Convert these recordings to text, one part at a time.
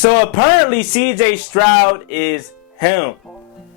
So apparently CJ Stroud is him.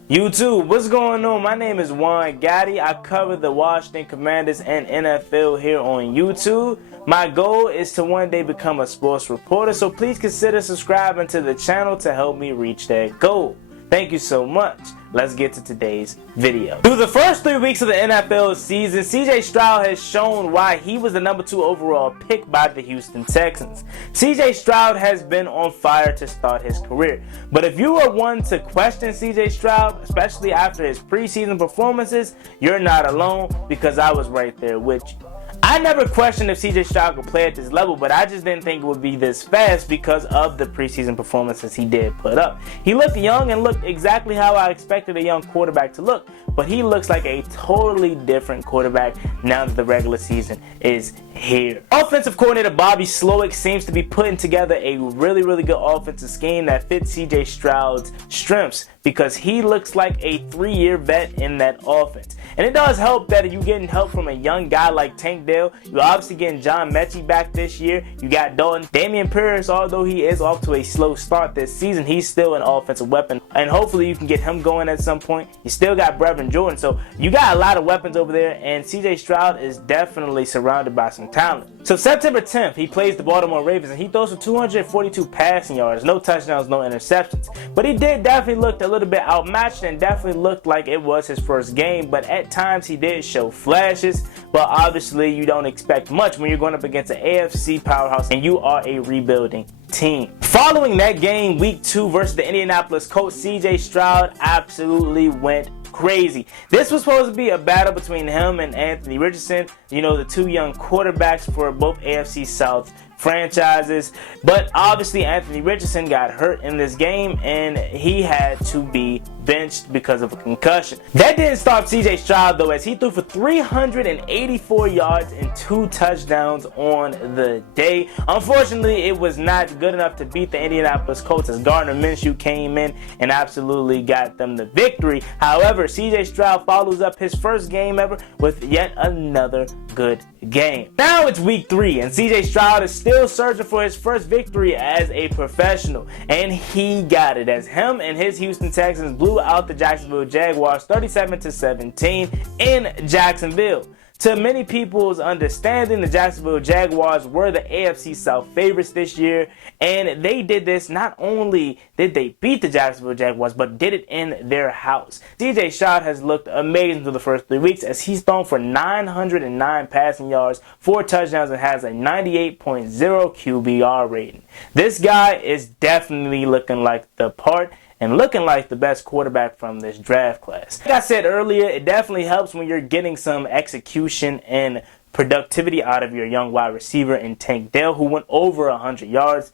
YouTube, what's going on? My name is Juan Gotti. I cover the Washington Commanders and NFL here on YouTube. My goal is to one day become a sports reporter, so please consider subscribing to the channel to help me reach that goal. Thank you so much. Let's get to today's video. Through the first 3 weeks of the NFL season, CJ Stroud has shown why he was the number 2 overall pick by the Houston Texans. CJ Stroud has been on fire to start his career. But if you are one to question CJ Stroud, especially after his preseason performances, you're not alone, because I was right there with you. I never questioned if CJ Stroud could play at this level, but I just didn't think it would be this fast because of the preseason performances he did put up. He looked young and looked exactly how I expected a young quarterback to look, but he looks like a totally different quarterback now that the regular season is here. Offensive coordinator Bobby Slowick seems to be putting together a really good offensive scheme that fits CJ Stroud's strengths, because he looks like a 3-year vet in that offense. And it does help that you're getting help from a young guy like Tank Dell. You're obviously getting John Mechie back this year. You got Dalton. Damian Pierce, although he is off to a slow start this season, he's still an offensive weapon. And hopefully you can get him going at some point. You still got Brevin Jordan. So you got a lot of weapons over there, and CJ Stroud is definitely surrounded by some talent. So September 10th, he plays the Baltimore Ravens, and he throws for 242 passing yards. No touchdowns, no interceptions. But he did definitely look a little bit outmatched and definitely looked like it was his first game. But at times he did show flashes. But obviously you don't expect much when you're going up against an AFC powerhouse and you are a rebuilding team. Following that game, week 2 versus the Indianapolis Colts, CJ Stroud absolutely went crazy. This was supposed to be a battle between him and Anthony Richardson, the 2 young quarterbacks for both AFC South franchises. But obviously Anthony Richardson got hurt in this game and he had to be benched because of a concussion. That didn't stop CJ Stroud though, as he threw for 384 yards and 2 touchdowns on the day. Unfortunately, it was not good enough to beat the Indianapolis Colts, as Gardner Minshew came in and absolutely got them the victory. However, CJ Stroud follows up his first game ever with yet another good game. Now it's week 3 and CJ Stroud is still searching for his first victory as a professional, and he got it as him and his Houston Texans blew out the Jacksonville Jaguars 37-17 in Jacksonville. To many people's understanding, the Jacksonville Jaguars were the AFC South favorites this year, and they did this. Not only did they beat the Jacksonville Jaguars, but did it in their house. CJ Stroud has looked amazing through the first 3 weeks, as he's thrown for 909 passing yards, 4 touchdowns, and has a 98.0 QBR rating. This guy is definitely looking like the part and looking like the best quarterback from this draft class. Like I said earlier, it definitely helps when you're getting some execution and productivity out of your young wide receiver in Tank Dell, who went over 100 yards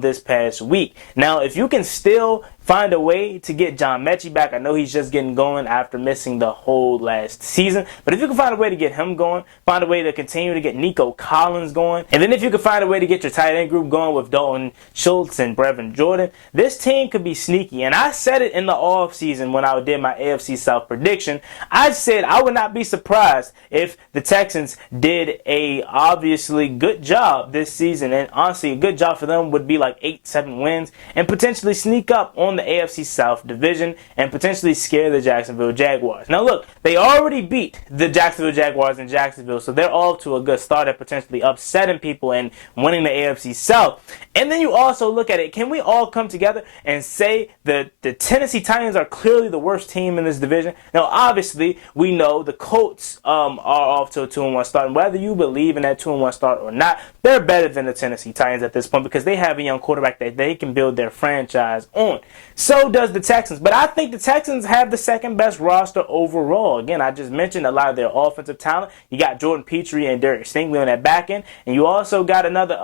this past week. Now, if you can still find a way to get John Mechie back, I know he's just getting going after missing the whole last season, but if you can find a way to get him going, find a way to continue to get Nico Collins going, and then if you can find a way to get your tight end group going with Dalton Schultz and Brevin Jordan, this team could be sneaky. And I said it in the offseason when I did my AFC South prediction. I said I would not be surprised if the Texans did a obviously good job this season, and honestly a good job for them would be like 8-7 wins and potentially sneak up on the AFC South division and potentially scare the Jacksonville Jaguars. Now look, they already beat the Jacksonville Jaguars in Jacksonville, so they're off to a good start at potentially upsetting people and winning the AFC South. And then you also look at it, can we all come together and say that the Tennessee Titans are clearly the worst team in this division? Now obviously we know the Colts are off to a 2-1 start, and whether you believe in that 2-1 start or not, they're better than the Tennessee Titans at this point because they have a young quarterback that they can build their franchise on. So does the Texans. But I think the Texans have the second best roster overall. Again, I just mentioned a lot of their offensive talent. You got Jordan Petrie and Derek Stingley on that back end. And you also got another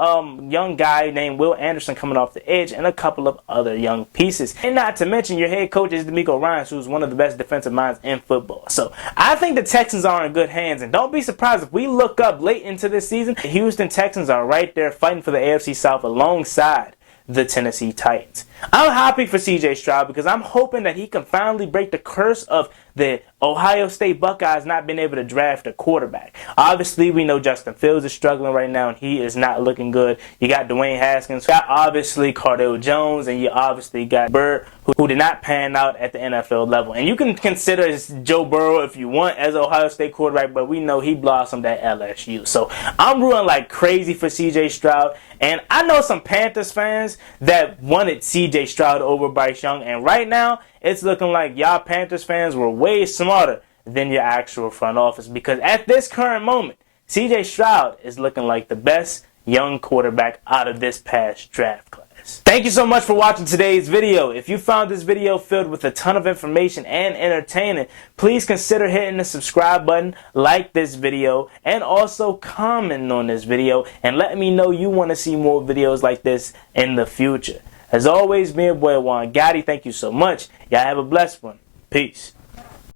young guy named Will Anderson coming off the edge, and a couple of other young pieces. And not to mention your head coach is DeMeco Ryans, who's one of the best defensive minds in football. So I think the Texans are in good hands. And don't be surprised if we look up late into this season, the Houston Texans are right there fighting for the AFC South alongside the Tennessee Titans. I'm happy for CJ Stroud because I'm hoping that he can finally break the curse of the Ohio State Buckeyes not been able to draft a quarterback. Obviously, we know Justin Fields is struggling right now, and he is not looking good. You got Dwayne Haskins, you got obviously Cardale Jones, and you obviously got Bird, who did not pan out at the NFL level. And you can consider Joe Burrow if you want as Ohio State quarterback, but we know he blossomed at LSU. So I'm rooting like crazy for CJ Stroud. And I know some Panthers fans that wanted CJ Stroud over Bryce Young. And right now, it's looking like y'all Panthers fans were way smarter than your actual front office. Because at this current moment, CJ Stroud is looking like the best young quarterback out of this past draft class. Thank you so much for watching today's video. If you found this video filled with a ton of information and entertaining, please consider hitting the subscribe button, like this video, and also comment on this video and let me know you want to see more videos like this in the future. As always, me and boy Juan Gotti, thank you so much. Y'all have a blessed one. Peace.